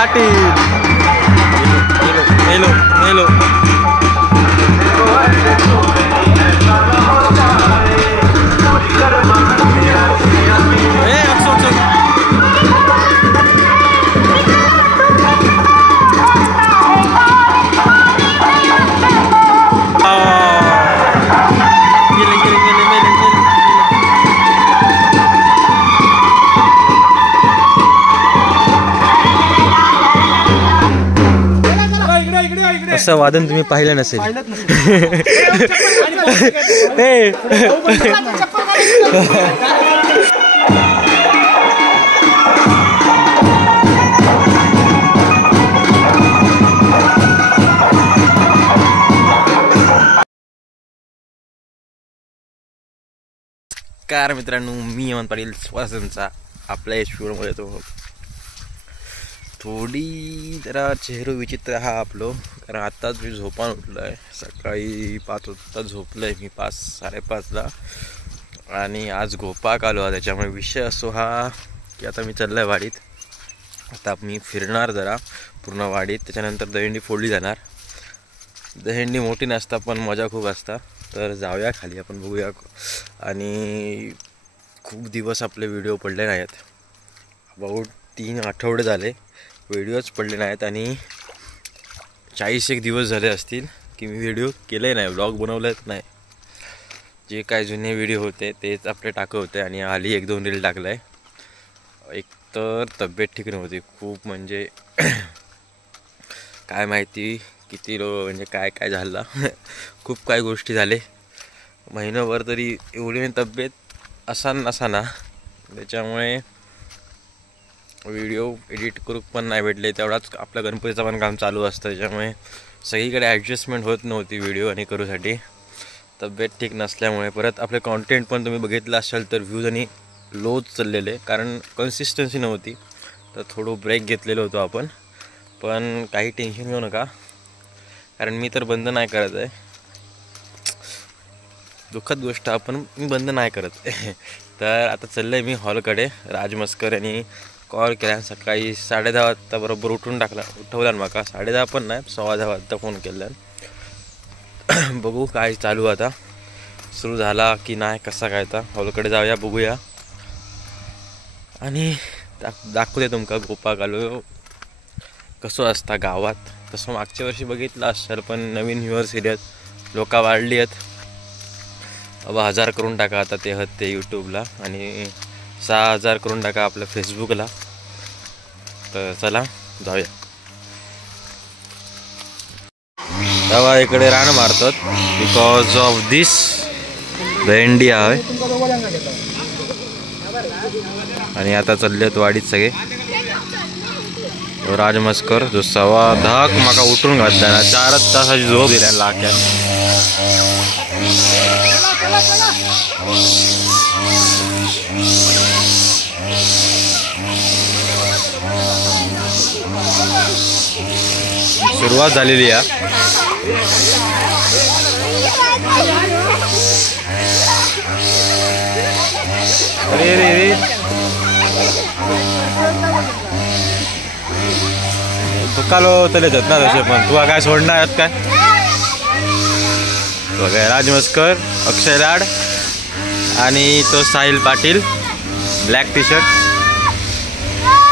Patil. Hello hello असं वादन तुम्ही पाहिलं नसेल. कार मित्रांनो, मी हेमंत पाटील स्वासनचा आपल्या या शोमध्ये तो थोडी जरा चेहरा विचित्र हा आपलो, कारण आत्ताच मी झोपान उठलो आहे. सकाळी 5 वाजता झोपलो आहे मी, 5-5:30ला. आणि आज गोपाक आलो आहे. त्याच्यामुळे विषय असो हा की आता मी चाललो आहे वाडीत. आता मी फिरणार जरा पूर्ण वाडीत, त्याच्यानंतर दहीहंडी फोडली जाणार. दहीहंडी मोठी नसता पण मजा खूप असता. तर जाऊया खाली, आपण बघूया. आणि खूप दिवस आपले व्हिडिओ पडले नाहीत, अबाऊट 3 आठवडे झाले व्हिडिओज पडले नाहीत. आणि 40 दिवस झाले असतील की मी व्हिडिओ केले नाही, व्लॉग बनवलेच नाही. जे काय जुने व्हिडिओ होते तेच आपले टाकत होते. आणि आली 1-2 रील टाकलं आहे. एक तर तब्येत ठीक नव्हती खूप, म्हणजे काय माहिती किती म्हणजे काय काय झालं. खूप काय गोष्टी झाले. महिनाभर तरी एवढी तब्येत असा ना, त्याच्यामुळे व्हिडिओ एडिट करू पण नाही भेटले. तेवढाच आपल्या गणपतीचं पण काम चालू असतं, त्याच्यामुळे सगळीकडे ॲडजस्टमेंट होत नव्हती व्हिडिओ आणि करूसाठी. तब्येत ठीक नसल्यामुळे परत आपले कॉन्टेंट पण तुम्ही बघितलं असाल तर व्ह्यूज आणि लोच चाललेले, कारण कन्सिस्टन्सी नव्हती. तर थोडं ब्रेक घेतलेलं होतं आपण. पण काही टेन्शन घेऊ नका, कारण मी तर बंद नाही करत आहे. दुःखद गोष्ट, मी बंद नाही करत. तर आता चाललं आहे मी हॉलकडे. राजमस्कर यांनी कॉल केला सकाळी 10:30 वाजता बरोबर उठवला माका. 10:30 पण नाही, 10:15 वाजता फोन केला. बघू काय चालू आता, सुरू झाला की नाही कसा काय. आता हॉलकडे जाऊया, बघूया आणि दाखवते तुमका गोपाक आलो कसं असता गावात. तसं मागच्या वर्षी बघितलं असेल, पण नवीन व्ह्यूअर सिरियल लोक वाढली आहेत. 1000 करून टाका आता ते यूट्यूबला, आणि 6000 करून टाका आपल्या फेसबुकला. तर चला जाऊया. तेव्हा इकडे रान मारतात बिकॉज ऑफ दिस दहीहंडी आहे. आणि आता चाललेत वाडीत सगळे. राजमस्कर जो 10:15 माका उठून घातला ना, 4 तासाची झोप दिल्या लाक्यात. सुरुवात झालेली आहे. अरे रे रे, तुकालो तले जात ना तसे, पण तुला काय सोडणार आहेत काय. बघा राजमस्कर, अक्षय लाड आणि तो Sahil Patil, black T shirt.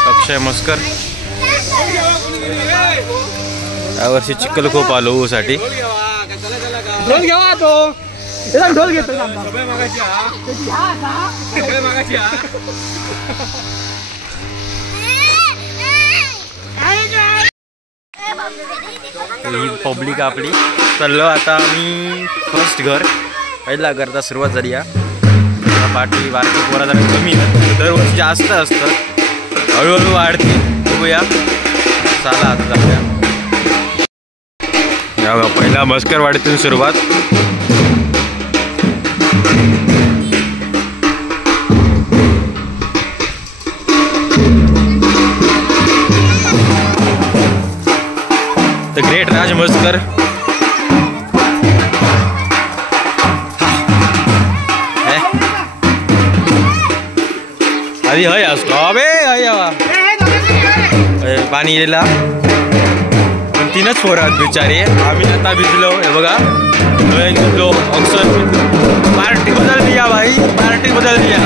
Akshay Maskar यावर्षी चिखल खूप आलो ऊसाठी. ही पब्लिक आपली. चाललो आता आम्ही फर्स्ट घर. पहिला करता सुरुवात झाली आहे. पाठी बारकी पोरा जरा कमी आहे, दरवर्षी जास्त असतं, हळूहळू वाढते. बघूया, चला आता जाऊया. पहिला मस्करवाडीतून सुरुवात. द ग्रेट राज मस्कर. अरे हय असतो अबे हय पाणी येला पण 3च पोरं आहेत बिचारे. आम्ही आता भिजलो हे बघा. भिजलो ऑक्सिजन पार्टी बदल दिया भाई, पार्टी बदल दिया.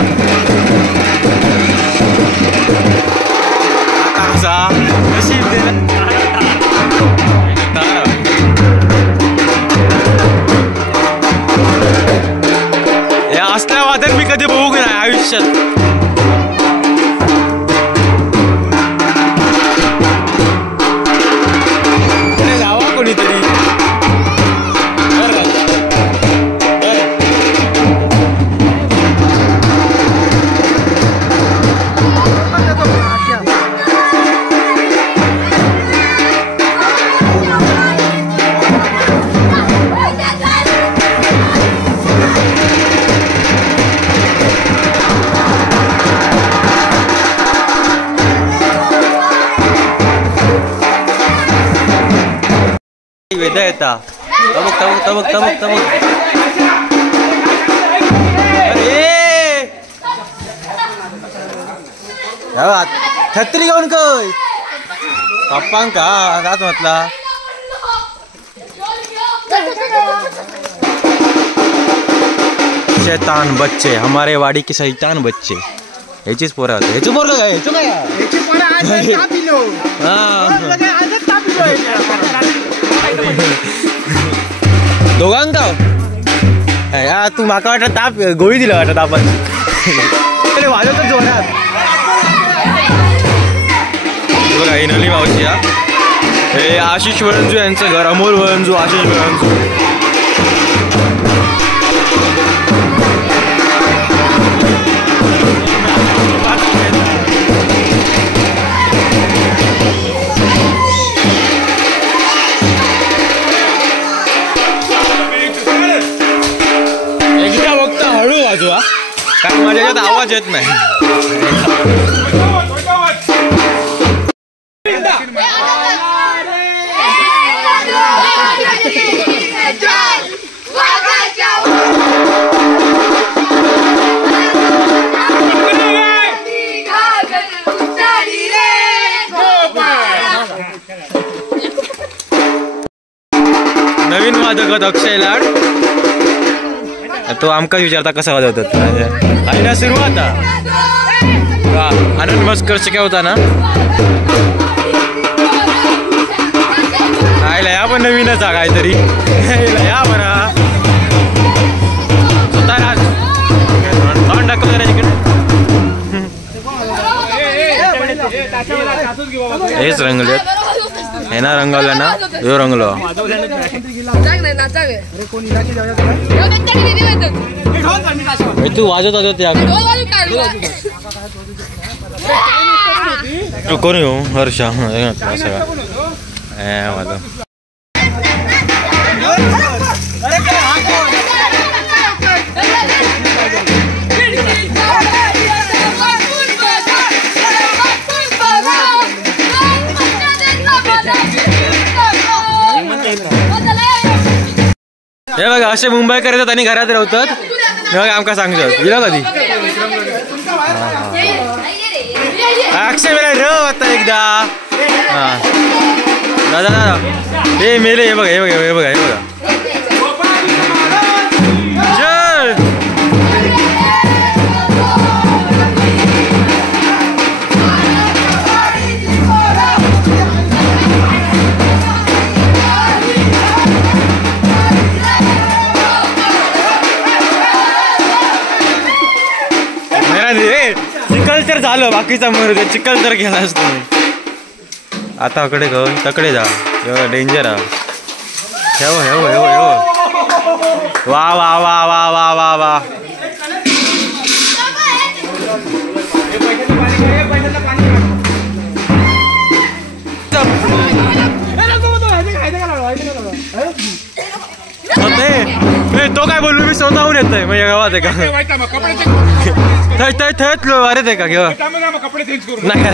आता नशीब या असल्या वादन मी कधी बघू नाही आयुष्यात. वेदा येता तबक तबक तबक तबक तबक. अरे छत्री घेऊन काय पप्पांका रात म्हटला. शैतान बच्चे, हमारे वाड़ी के शैतान बच्चे. ह्याचीच पोरं होते. ह्याची पोरं काय दोघांका या तू माका वाटत ताप गोळी दिला वाटत आपण वाजवतो जोरात. बघा ही नली मावशी. हे आशिष वळंजू यांचं घर. अमोल वळंजू, आशिष वळंजू. कारण माझ्या याच्यात आवाज येत नाही. नवीन वादक अक्षय लाड. तो आमकाच विचारता कसा वाजवतात. आणि ना सुरुवात आनंद मस्कर शिकाय होता ना. आयला या पण नवीनच आहे काहीतरी. या बरा स्वतः तोंड दाखवतो ना इकडे. हेच रंगले हे ना रंगवला ना यो रंगलो. तू वाजवत तू कोण येऊ हर्षा सगळा माझं. हे बघा असे मुंबईकर येतात आणि घरात राहतात. बघा आमका सांगतात गेला कधी अक्षय मेला र आता एकदा. हा दादा दादा हे मेले. हे बघा हे बघा हे बघा हे बघा. चिखल तर झालं बाकीचा मरू चिखल तर गेलास तुम्ही. आता अकडे घेऊन तकडे जा. डेंजर हा. ठेव हेव हेव हेव. वा वा वा वा वा वा वा. तो काय बोललो मी स्वतःहून येतोय मग या गावात आहे का. थेट अरे ते का घेवा कपडे चेंज करू नका.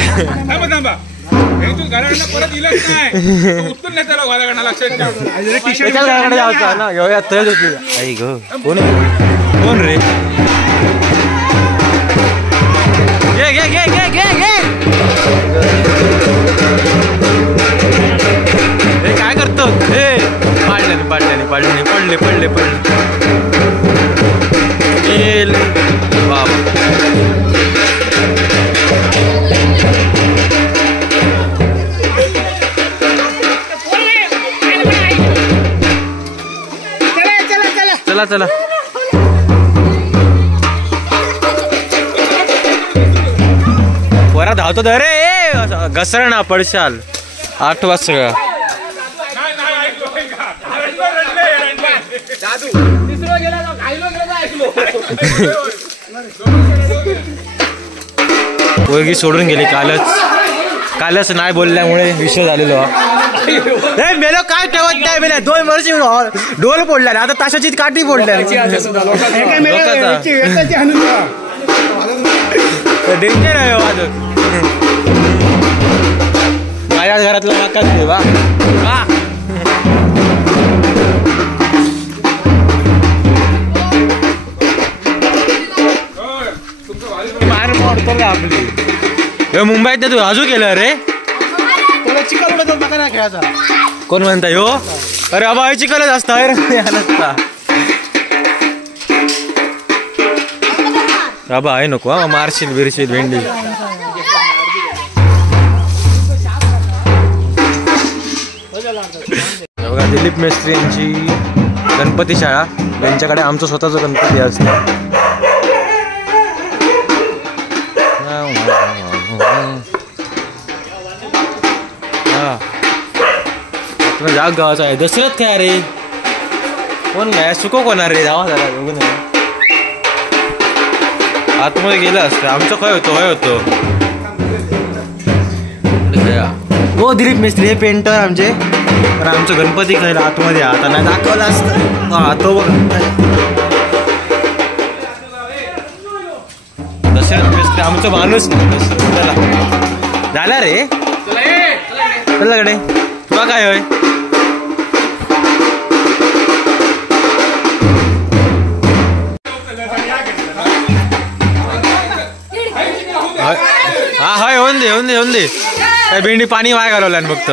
कोण रे घे घे घे घे घे. चला चला. वरा धावतो रे घसरणा पडशाल 8 वाजता सगळं. पोरगी सोडून गेली कालच नाही बोलल्यामुळे विषय झालेलो. मेलो काय ठेवत नाही मेल्या 2 वर्ष डोल फोडला आता ताशाची काठी फोडल्या. डेंजर आहे वाजत. माझ्याच घरातला नाकाच वा मार मोडतो रे आपली. मुंबईत तू अजून केलं रे चिकल उडत नका ना खेळायचा. कोण म्हणता हो? अरे बाबा चिकलच असतं बाबा आहे नको हा मारशील बिरशील भेंडी. बघा दिलीप मेस्त्री यांची गणपती शाळा. त्यांच्याकडे आमचं स्वतःच गणपती असतं. जाग गावाचा आहे. दसऱ्यात काय रे कोण काय सुको कोणार रे जावा झाला बघून आतमध्ये गेलं असतं. आमचं काय होतो हो दिलीप मिस्त्री हे पेंटर आमचे. तर आमचं गणपती खायला आतमध्ये आता नाही दाखवलं असतं. हा तो बघ दसऱ्यात मिस्त्री आमचं माणूस नाही. चला झाला रे चलाकडे तुला काय होय. हा हाय होऊन दे काय भेंडी पाणी वाय घालवल्यान फक्त.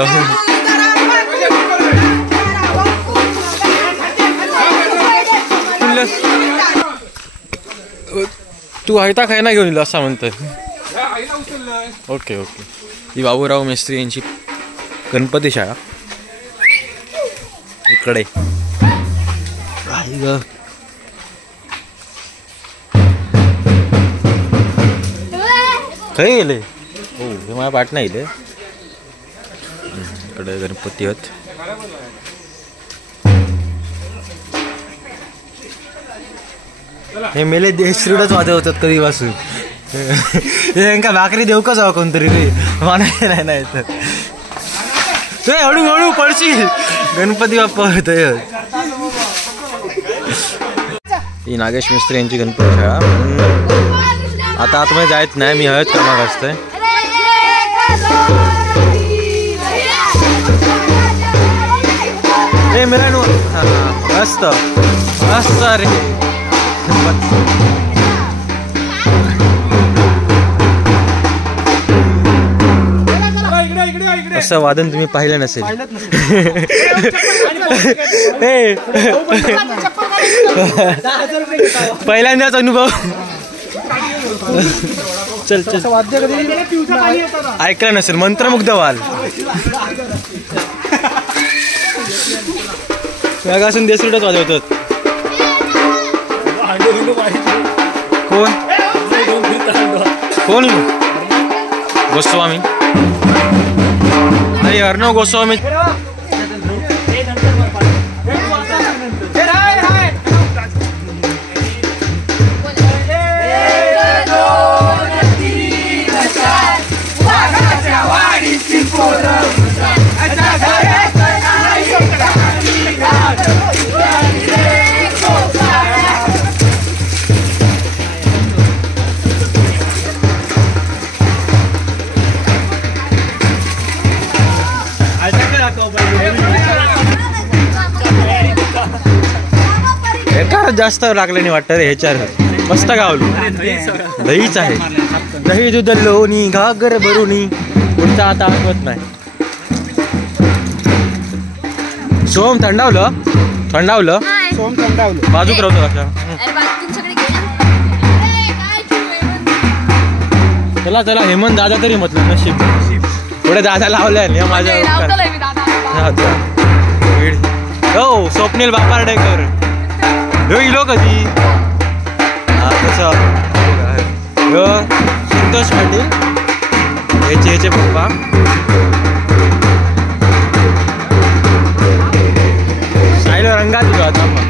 तू हैता खाय ना घेऊन येईल असं म्हणतोय. ओके ही बाबूराव मेस्त्री यांची गणपती शाळा इकडे. खय गेले हो हे माझ्या पाठ नाही इथे. इकडे गणपती आहेत. हे मेले देशरूडच वाजवतात कधीपासून. यांका भाकरी देऊ का जाऊ कोणतरी मला नाही तर हळूहळू पडशील. गणपती बाप्पा होतोय. ही नागेश मिस्त्री यांची गणपती शाळा. आता आतमध्ये जायच नाही मी हळद कामाक असतंय. हे मिळालो मस्त मस्त रे. असं वादन तुम्ही पाहिलं नसेल. पहिल्यांदाच अनुभव. चल ऐकलं नसेल मंत्रमुग्ध व्हाल. असून देसरुटच वाजवतात. कोण गोस्वामी अरे अर्णव गोस्वामी. जास्त लागल्याने वाटतं रे ह्याच्यावर. मस्त गावलो दहीच आहे. दही दूध लोणी घागर भरुणी पुढचा आता आठवत नाही. सोम थंडावलं बाजूक राहतो कशा. चला हेमंत दादा तरी म्हटलं नशीब थोडे दादा लावले माझ्या. हो स्वप्नील बापार्डेकर ह्यो इलो कधी हा तसं ह्यो संतोष पाटील ह्याचे पप्पा साहिल रंगात दिलो आता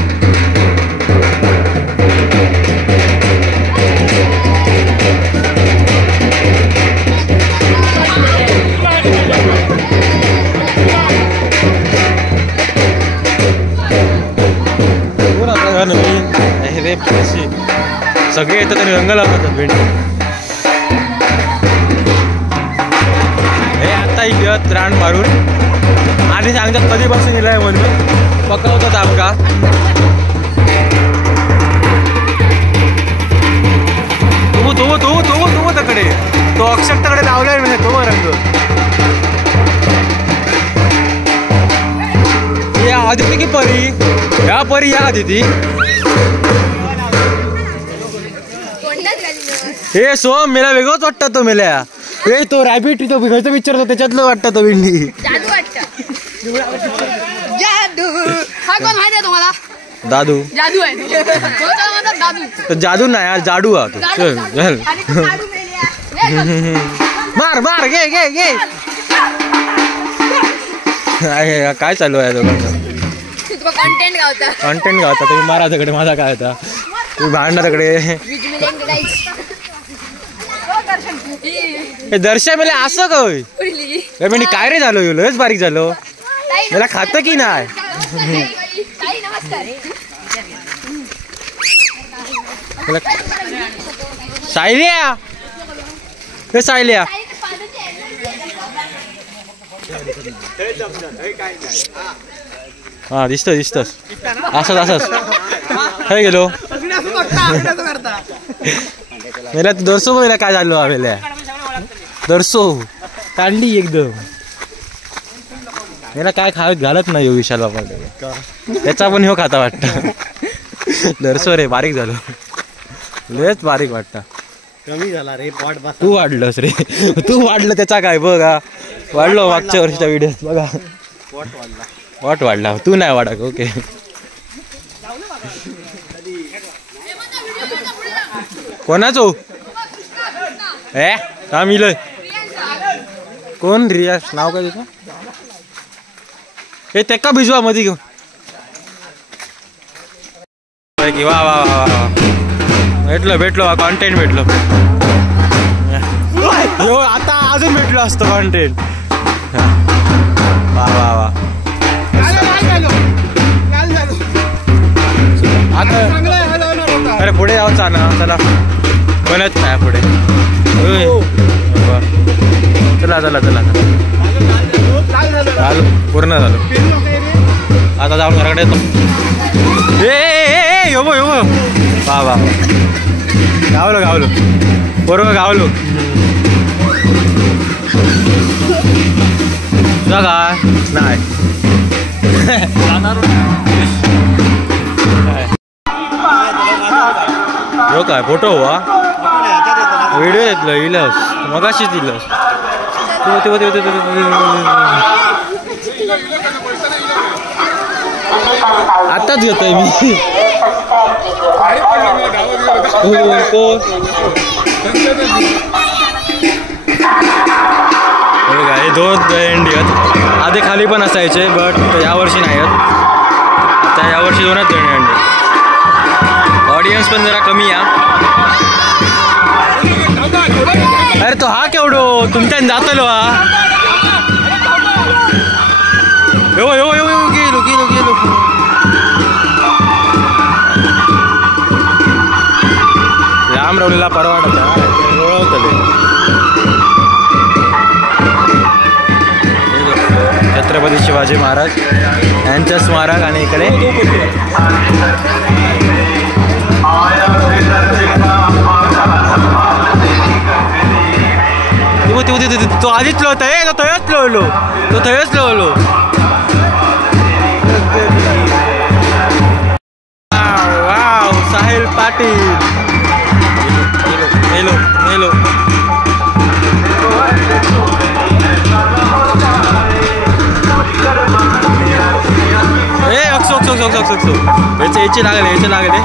सगळे येतात आणि रंग लावतात भेंडी हे आता इथं रान मारून आधी सांगतात कधीपासून इलाय म्हणून पकवतात आमका तो तकडे तो अक्षर तकडे लावलाय म्हणजे तो रंग या आदिती की परी या परी या आदिती हे सोम मेला वेगळंच वाटतं तो मेल्या हे तो रॅबिट तो घरचं विचारतो त्याच्यातलं वाटतं तो भेंडी जादू वाटतं जादू हा कोण माहिती आहे तुम्हाला दादू जादू आहे दादू जादू नाही यार जाडू हा तो चल मार मार घे घे घे काय चालू आहे दोघांचं कंटेंट गावता तुम्ही मारा तिकडे माझा काय होता तुम्ही भांडणा तिकडे दर्शन मेले असं काय म्हणजे काय रे झालो लयच बारीक झालो मला खात की नाही सायल्या हे सायल्या हा दिसत असंच हे गेलो मेला दर्शो मेला काय झालो आम्हाला दर्शो कांडी एकदम मेला काय घालत नाही विशाल बाबा त्याचा पण ह्यो खाता वाटतं दर्शो रे बारीक झालो लयच बारीक वाटतं कमी झाला रे पॉट बस तू वाढलंस रे तू वाढलं त्याचा काय बघा वाढलो मागच्या वर्षीच्या व्हिडिओत बघा पॉट वाढला तू नाही वाढा ओके कोणाचो हे काम इलय कोण रिया नाव काय तुझं हे तेका भिजवा मध्ये घेऊन वा वा वा वा भेटलो कॉन्टेंट भेटलो यो आता अजून भेटलो असतो कॉन्टेंट वा वा वा आता अरे पुढे यावचा ना चला बनत नाही पुढे चला चला चला झालो पूर्ण झालो आता जाऊन घराकडे येतो ए यो वा वा गावलो बरोबर गावलो तुझा काय नाही हो काय फोटो हुआ व्हिडिओ घेतलं इलस मगाशीच इलस आताच घेतोय मी हे दोन दंडी आहेत आधी खाली पण असायचे बट यावर्षी नाही आहेत आता यावर्षी दोनच दंडी ऑडियन्स पण जरा कमी या अरे तो हा केवढो तुमच्यान जातलो हा यो यो यो यो गेलो गेलो गेलो लांब रवलेला परवाडा रोळवतले छत्रपती शिवाजी महाराज यांच्या स्मारक आणि इकडे तो आधीच लोत आहे तो थंयच लोवलो तो थंयच लोवलो वाव साहिल पाटील मेलो मेलो ए अक्सो बघतो याचे लागले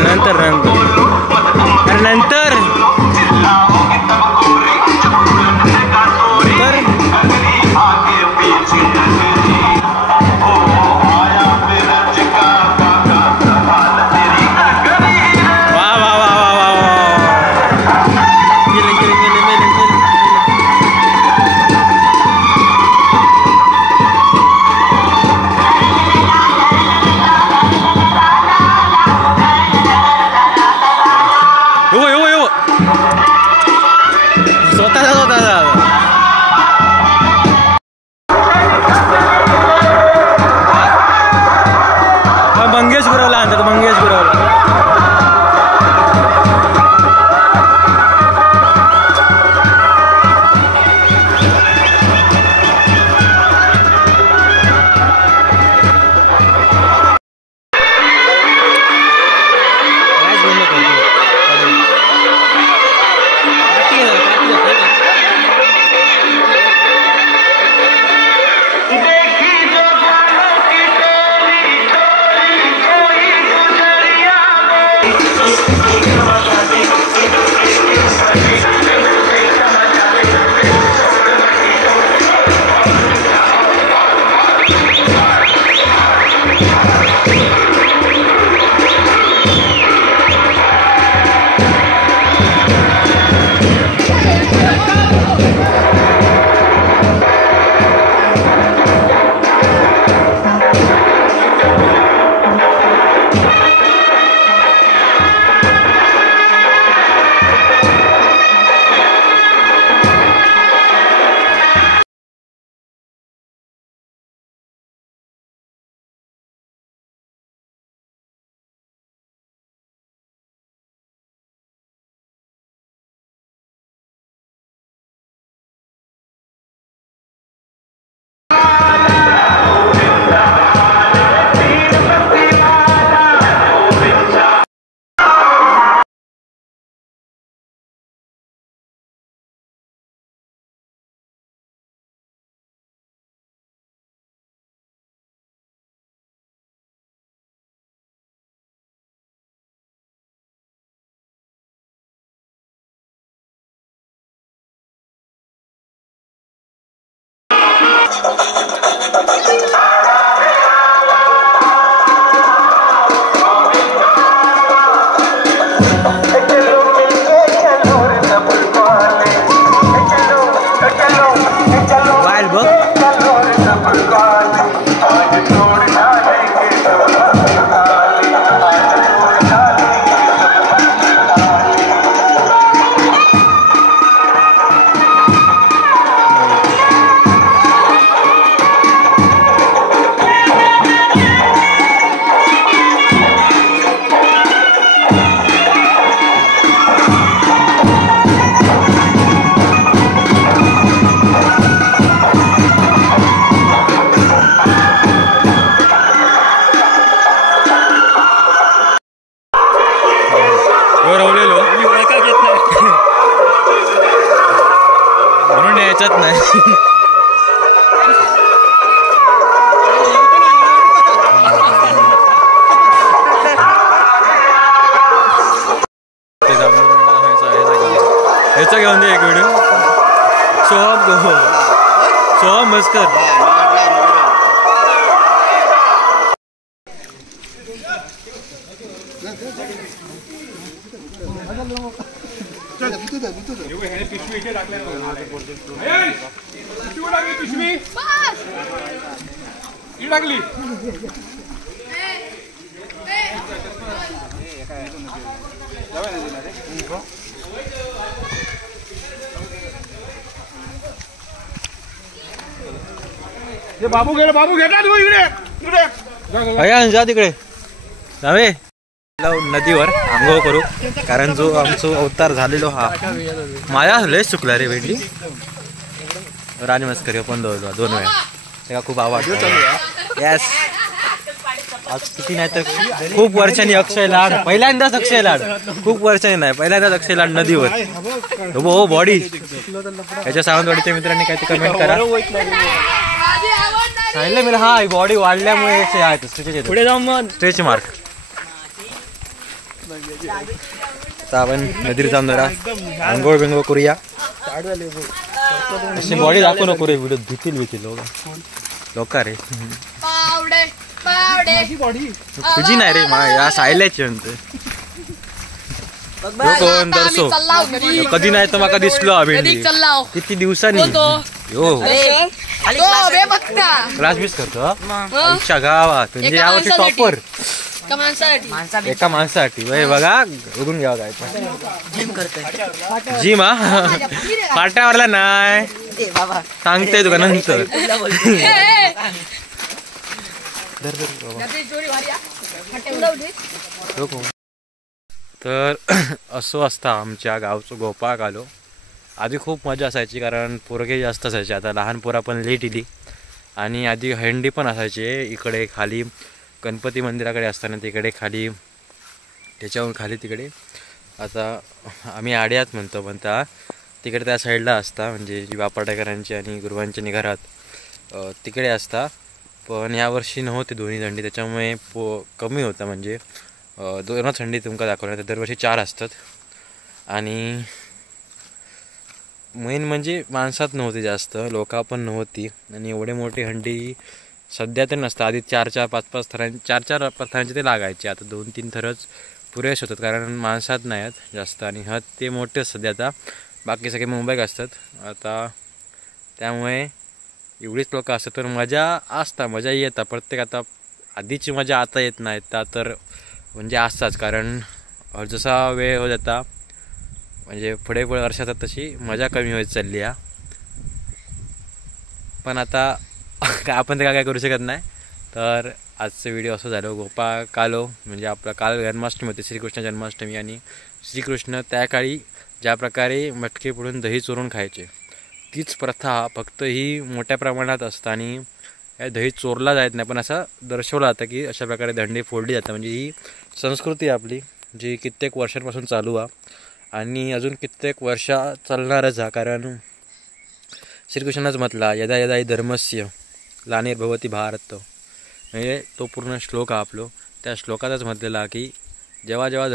नंतर मंगेश गुरवला आणतात मंगेश गुरवला म्हणून याच्यात नाही ह्याचा घेऊन दे एक व्हिडिओ सोहम मस्कर लागली बाबू घेतला तू इकडे जा तिकडे जावे नदीवर आंघोळ करू कारण जो आमचा अवतार झालेलो हा माझ्या लय चुकला रे भेटली राजमस्करी पण दोन वेळा त्याला खूप आवडतो यस आज किती नाही तर खूप वर्षांनी अक्षय लाड पहिल्यांदाच अक्षय लाड खूप वर्षांनी नाही पहिल्यांदाच अक्षय लाड नदीवर हो बॉडी याच्या सावंतवाडीच्या मित्रांनी काय ते कमेंट करा सांगितलं मी हा बॉडी वाढल्यामुळे पुढे जाऊन मग स्ट्रेच मार्क आता आपण नदीवर जाऊन जरा आंघोळ बिंगोळ करूया अशी बॉडी दाखवू नको रे व्हिडिओ भीतील लोक रे पावडे पावडे तुझी नाही रे या सायल्याची म्हणते कोण दर्शो कधी नाही तर माका दिसलो आम्ही किती दिवसांनी यो क्लास बीस करतो आमच्या गावात म्हणजे यावर्षी टॉपर एका माणसासाठी बघा बघून घ्यावं काय जिम हा पाट्यावरला नाही सांगते तुका नंतर तर असं असता आमच्या गावचं गोपाळ आलो आधी खूप मजा असायची कारण पोरगे जास्त असायचे आता लहान पोरा पण लेट इली आणि आधी हंडी पण असायची इकडे खाली गणपती मंदिराकडे असताना तिकडे खाली त्याच्याहून खाली तिकडे आता आम्ही आड्यात म्हणतो पण त्या तिकडे त्या साईडला असता म्हणजे जी वापाटेकरांची आणि गुरुवांच्या निघारात तिकडे असता पण यावर्षी नव्हते दोन्ही थंडी त्याच्यामुळे कमी होता म्हणजे दोनच थंडी तुमका दाखवणार तर दरवर्षी 4 असतात आणि मेन म्हणजे माणसात नव्हती जास्त लोका पण नव्हती आणि एवढे मोठी हंडी सध्या तर नसतं आधी 4-4 5-5 थरांची 4-4 थरांचे ते लागायचे आता 2-3 थरच पुरेश होतात कारण माणसात नाही आहेत जास्त आणि ते मोठे सध्या आता बाकी सगळे मुंबईत असतात आता त्यामुळे एवढीच लोक असतात तर मजा असता मजा येतात प्रत्येक आता आधीची मजा आता येत नाही तर म्हणजे असताच कारण जसा वेळ होत जाता म्हणजे पुढे वर्षात तशी मजा कमी होत चालली आहे पण आता आपण तर काय करू शकत नाही तर आजचं व्हिडिओ असं झालं गोपाळ कालो म्हणजे आपला काल जन्माष्टमी होती श्रीकृष्ण जन्माष्टमी आणि श्रीकृष्ण त्या काळी ज्या प्रकारे मटके फोडून दही चोरून खायचे तीच प्रथा फक्त ही मोठ्या प्रमाणात असतं आणि दही चोरला जात नाही पण असं दर्शवलं जातं की अशा प्रकारे दंडी फोडली जातं म्हणजे ही संस्कृती आपली जी कित्येक वर्षांपासून चालू आहे आणि अजून कित्येक वर्षा चालणारच आहे कारण श्रीकृष्णाच म्हटला यदा यदा ही धर्मस्य ग्लानिर्भवति भारत म्हणजे तो पूर्ण श्लोक आहे आपलो त्या श्लोकातच म्हटलेला की जेव्हा जेव्हा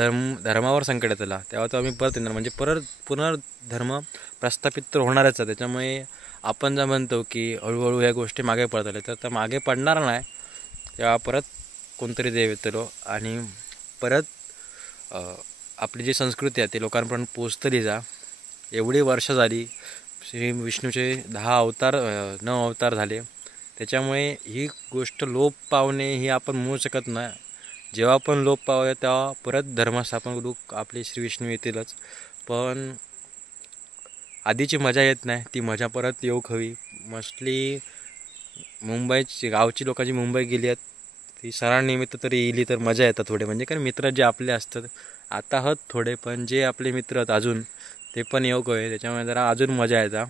धर्मावर संकट येतला तेव्हा तो आम्ही परत येणार म्हणजे पुनर्धर्म प्रस्थापित तर होणारच आहे त्याच्यामुळे आपण जर म्हणतो की हळूहळू ह्या गोष्टी मागे पडत आल्या तर मागे पडणार नाही तेव्हा परत कोणतरी देव येतलो आणि परत आपली जी संस्कृती आहे ती लोकांपर्यंत पोचतली जा एवढी वर्ष झाली श्री विष्णूचे 9 अवतार झाले त्याच्यामुळे ही गोष्ट लोप पावणे ही आपण म्हणू शकत नाही जेव्हा पण लोप पावूया तेव्हा परत धर्मस्थापन करू आपले श्री विष्णू येतीलच पण आधीची मजा येत नाही ती मजा परत येऊ हवी मोस्टली मुंबईची गावची लोकांची मुंबई गेली आहेत ती सणानिमित्त तरी येईल तर मजा येतात थोडे म्हणजे कारण मित्र जे आपले असतात आता आहेत थोडे पण जे आपले मित्र आहेत अजून ते पण येऊ हवे त्याच्यामुळे जरा अजून मजा येतात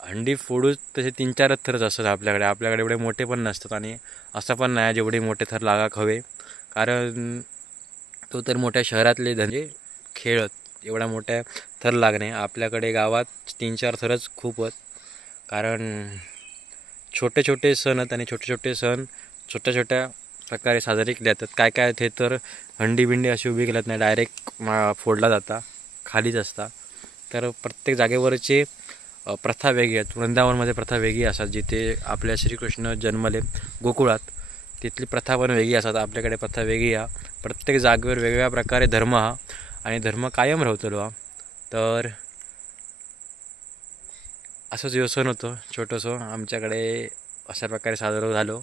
हंडी फोडूच तसे 3-4 थरच असतात आपल्याकडे एवढे मोठे पण नसतात आणि असं पण नाही जेवढे मोठे थर लागाक हवे कारण तो तर मोठ्या शहरातले धंदे खेळत एवढ्या मोठ्या थर लागणे आपल्याकडे गावात 3-4 थरच खूप आहेत कारण छोटे छोटे सण आहेत आणि छोटे सण छोट्या प्रकारे साजरे केले जातात काय ते तर हंडी बिंडी अशी उभी केल्यात नाही डायरेक्ट फोडला जाता खालीच असता तर प्रत्येक जागेवरचे प्रथा वेगळी आहेत वृंदावनमध्ये प्रथा वेगळी असतात जिथे आपल्या श्रीकृष्ण जन्मले गोकुळात तिथली प्रथा पण वेगळी असतात आपल्याकडे प्रथा वेगळी आहे प्रत्येक जागेवर वेगवेगळ्या प्रकारे धर्म हा आणि धर्म कायम राहतलो हा तर असंच व्यसन होतं छोटंसं आमच्याकडे अशा प्रकारे साजरं झालो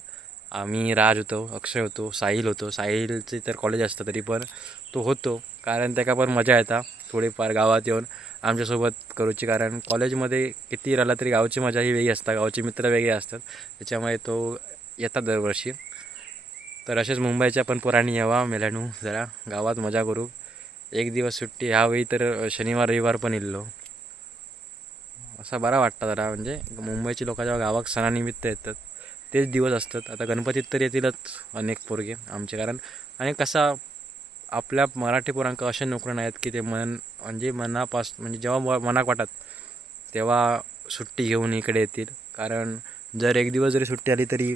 आम्ही राज होतो अक्षय होतो साहिलचे तर कॉलेज असतं तरी पण तो होतो कारण त्याका पण मजा येता थोडीफार गावात येऊन आमच्यासोबत करूची कारण कॉलेजमध्ये किती राहिला तरी गावची मजा ही वेगळी असतात गावचे मित्र वेगळे असतात त्याच्यामुळे तो येतात दरवर्षी तर असेच मुंबईच्या पण पोरांनी यावा मेलानू जरा गावात मजा करू. एक दिवस सुट्टी ह्यावेळी तर शनिवार रविवार पण इल्लो असा बरा वाटतं जरा. म्हणजे मुंबईची लोक जेव्हा गावात सणानिमित्त येतात तेच दिवस असतात. आता गणपतीत तर येतीलच अनेक पोरगे आमचे, कारण आणि कसा आपल्या मराठी पोरांक असे नोकऱ्या नाहीत की ते म्हणजे म्हणजे जेव्हा मनाक वाटत तेव्हा सुट्टी घेऊन इकडे येतील. कारण जर एक दिवस जरी सुट्टी आली तरी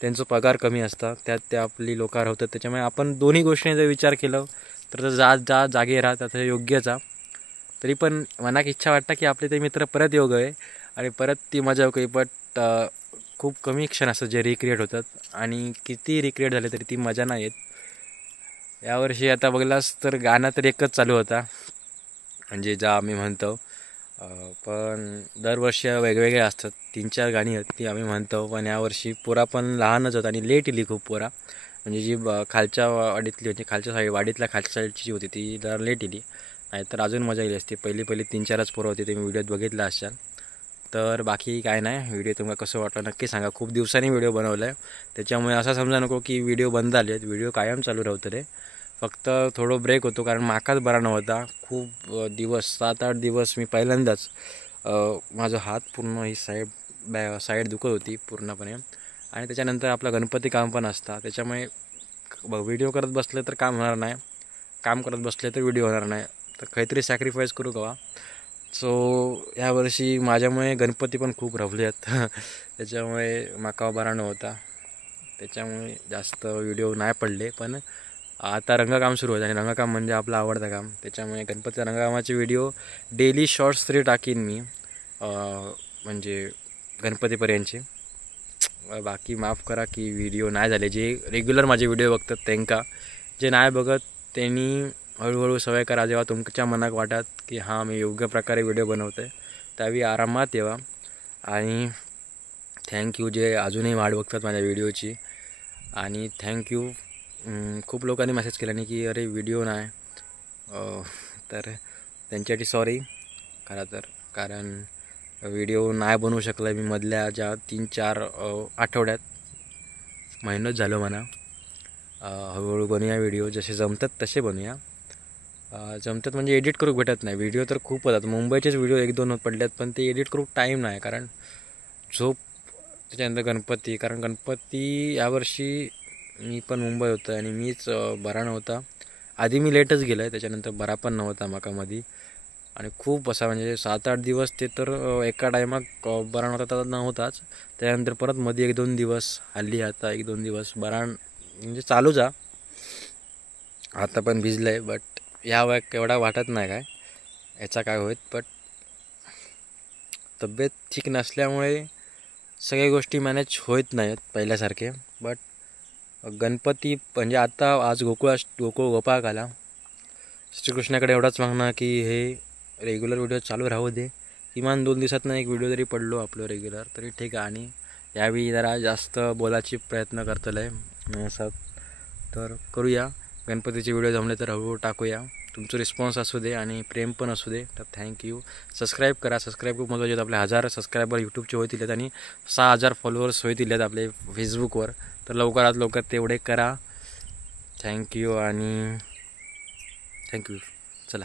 त्यांचं पगार कमी असतात, त्यात ते आपली लोक राहतात. त्याच्यामुळे आपण दोन्ही गोष्टींचा जर विचार केलं तर जागे राहतात हे योग्यच आहे. तरी पण मनाक इच्छा वाटतं की आपले ते मित्र परत येऊ गए आणि परत ती मजा होई. बट खूप कमी क्षण असतात जे रिक्रिएट होतात आणि किती रिक्रिएट झाले तरी ती मजा नाही येत. यावर्षी आता बघलास तर गाणं तर एकच चालू होता म्हणजे जा आम्ही म्हणतो, पण दरवर्षी वेगवेगळे असतात 3-4 गाणी आहेत ती आम्ही म्हणतो. पण यावर्षी पोरा पण लहानच होत आणि लेट इली खूप पोरा. म्हणजे जी खालच्या वाडीतली म्हणजे खालच्या वाडीतल्या खालच्या साईडची जी होती ती जरा लेट इली, नाहीतर अजून मजा येईल असते. पहिली 3-4च पोरं होती ते मी व्हिडिओत बघितलं असाल. तर बाकी काय नाही, व्हिडिओ तुम्हाला कसं वाटलं नक्की सांगा. खूप दिवसांनी व्हिडिओ बनवला आहे त्याच्यामुळे असं समजा नको की व्हिडिओ बंद आले आहेत. व्हिडिओ कायम चालू राहतो रे, फक्त थोडं ब्रेक होतो कारण माकाच बरा नव्हता. खूप दिवस 7-8 दिवस मी पहिल्यांदाच माझा हात पूर्ण ही साईड दुखत होती पूर्णपणे. आणि त्याच्यानंतर आपलं गणपती काम पण असतं त्याच्यामुळे व्हिडिओ करत बसले तर काम होणार नाही, काम करत बसले तर व्हिडिओ होणार नाही. तर काहीतरी सॅक्रिफाईस करू कवा. सो यावर्षी माझ्यामुळे गणपती पण खूप रवले आहेत त्याच्यामुळे माका बरा नव्हता, त्याच्यामुळे जास्त व्हिडिओ नाही पडले. पण आता रंगकाम सुरू होतं आणि रंगकाम म्हणजे आपलं आवडतं काम, त्याच्यामुळे गणपतीच्या रंगकामाचे व्हिडिओ डेली शॉर्ट्स तरी टाकीन मी म्हणजे गणपतीपर्यंतचे. बाकी माफ करा की व्हिडिओ नाही झाले. जे रेग्युलर माझे व्हिडिओ बघतात त्यांका, जे नाही बघत त्यांनी हळूहळू सवय करा. जेव्हा तुमच्या मनात वाटत की हां मी योग्य प्रकारे व्हिडिओ बनवतो आहे त्यावेळी आरामात येवा. आणि थँक्यू जे अजूनही वाट बघतात माझ्या व्हिडिओची. आणि थँक्यू खूप लोकांनी मेसेज केला नाही की अरे व्हिडिओ नाही, तर त्यांच्यासाठी सॉरी खरं तर. कारण व्हिडिओ नाही बनवू शकला मी मधल्या ज्या 3-4 आठवड्यात, महिनोच झालं म्हणा. हळूहळू बनूया व्हिडिओ, जसे जमतात तसे बनूया. जमतात म्हणजे एडिट करू भेटत नाही. व्हिडिओ तर खूप होतात, मुंबईचेच व्हिडिओ 1-2 पडल्यात पण ते एडिट करू टाईम नाही कारण झोप. त्याच्यानंतर गणपती, कारण गणपती यावर्षी मी पण मुंबई होतं आणि मीच बरा नव्हता. आधी मी लेटच गेलो आहे, त्याच्यानंतर बरा पण नव्हता माकामध्ये. आणि खूप असा म्हणजे 7-8 दिवस ते तर एका टायमात बरा नव्हता तर नव्हताच. त्यानंतर परत मध्ये 1-2 दिवस हल्ली आता 1-2 दिवस बरा म्हणजे चालूच आहे. आता पण भिजलं आहे बट ह्या वयात एवढा वाटत नाही काय याचा काय होत. बट तब्येत ठीक नसल्यामुळे सगळ्या गोष्टी मॅनेज होत नाहीत पहिल्यासारखे. बट गणपती म्हणजे आता आज गोपाळ आला. श्रीकृष्णाकडे एवढाच मागणं की हे रेग्युलर व्हिडिओ चालू राहू दे. किमान 2 दिवसातून एक व्हिडिओ जरी पडलो आपलं रेग्युलर तरी ठीक आहे. आणि यावेळी जरा जास्त बोलायची प्रयत्न करतलं आहे असं, तर करूया. गणपतीचे व्हिडिओ जमले तर हळूहळू टाकूया. तुमचं रिस्पॉन्स असू दे आणि प्रेम पण असू दे. तर थँक्यू. सबस्क्राईब करा, सबस्क्राईब खूप महत्त्वाचे आहेत. आपले 1000 सबस्क्रायबर यूट्यूबचे होतील आहेत आणि 6000 फॉलोअर्स होतील आहेत आपले फेसबुकवर. तर लवकरात लवकर तेवढे करा. थँक्यू आणि थँक्यू. चला.